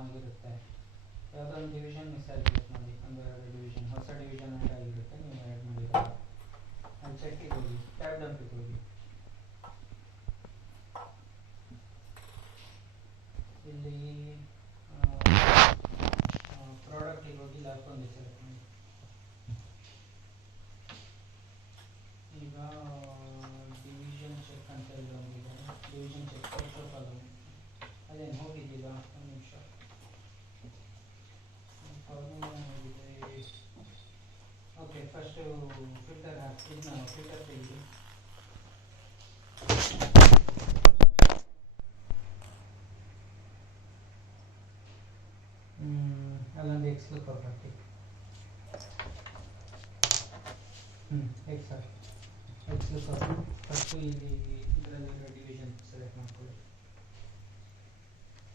ಆಗಿರುತ್ತೆ. ಯಾವುದೋ ಒಂದು ಡಿವಿಷನ್ ಮಿಸ್ ಆಗಿರುತ್ತೆ ನೋಡಿ, ಒಂದೆರಡು ಡಿವಿಷನ್ ಹೊಸ ಡಿವಿಷನ್ ಆ್ಯಡ್ ಆಗಿರುತ್ತೆ, ನೀವು ಆ್ಯಡ್ ಮಾಡಿರೋ ಅಲ್ಲಿ ಚೆಕ್ಕಿಗೆ ಹೋಗಿ ಟ್ಯಾಬ್ ಡಂಪಿಗೆ ಹೋಗಿ, ಇಲ್ಲಿ ಪ್ರಾಡಕ್ಟಿಗೆ ಹೋಗಿ ಲ್ಯಾಪ್ ಒಂದು ಸೆಲೆಕ್ಟ್ ಮಾಡಿ. ಈಗ ಡಿವಿಷನ್ ಚೆಕ್ ಅಂತ ಹೇಳಿ ಬಂದಿದೆ, ಡಿವಿಷನ್ ಚೆಕ್ ಪ್ರೊಟೋಕಾಲ್ ಅದೇನು ಹೋಗಿದ್ದೀರಾ? ಒಂದು ನಿಮಿಷ, ಫಾರ್ಮುಲಾ ಹೋಗಿದೆ. ಓಕೆ, ಫಸ್ಟು ಫಿಲ್ಟರ್ ಹಾಕಿ, ಇದನ್ನ ಫಿಲ್ಟರ್ ತೆಗೆದು ಅಲ್ಲೊಂದು ಎಕ್ಸ್ ಲುಕಪ್ ಹಾಕಿ. ಎಕ್ಸ್ ಲುಕಪ್ ಫಸ್ಟು ಇಲ್ಲಿ ಇದರಲ್ಲಿರೋ ಡಿವಿಷನ್ ಸೆಲೆಕ್ಟ್ ಮಾಡ್ಕೊಳ್ಳಿ.